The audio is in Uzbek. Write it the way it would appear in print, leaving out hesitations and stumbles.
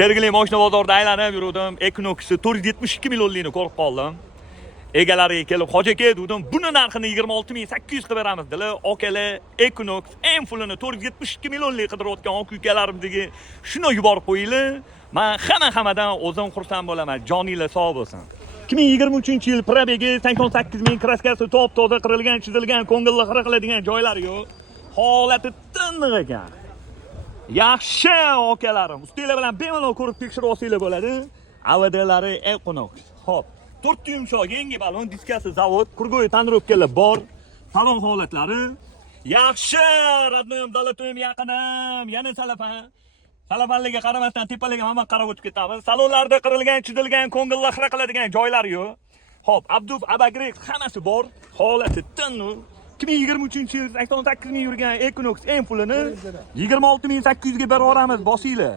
Sergeli mashina bozorida aylanib yurdim. Equinox 472 millionlikni ko'rib qoldim. Egalariga kelib, "Hoji aka" dedim, "Buni narxini 26800 qilib beramiz" dedilar. Okalar Equinox eng fullini 472 millionlik qidirayotgan aka-ukalarimizga shuni yuborib qo'yinglar. Men hammadan o'zim xursand bo'laman. Joninglar sog' bo'lsin. 2023-yil probegi 88 ming, kraskasi top-toza qirilgan, chizilgan, ko'ngilli xira qiladigan joylari yo'q. Holati tiniq ekan. Yaxshi akalarim, ustinglar bilan bemalol ko'rib tekshirib olsanglar bo'ladi. AVDlari Equinox. Xo'p, 4 yumshoq yangi balon, diskasi zavod, kurgo'yi tonirovkalar bor. Salon holatlari yaxshi, radnoyim, dalatim, yaqinim, yana salafan. Salafanligiga qaramasdan tepaliga hamma qarab o'tib ketamiz. Salonlarda qirilgan, chizilgan, ko'ngilli xira qiladigan joylari yo'q. Xo'p, Abduf, Abagrex hammasi bor. Holati tiniq. 2023-yil 88 ming yurgan Equinox eng pulini 26800 ga beraveramiz, bosinglar.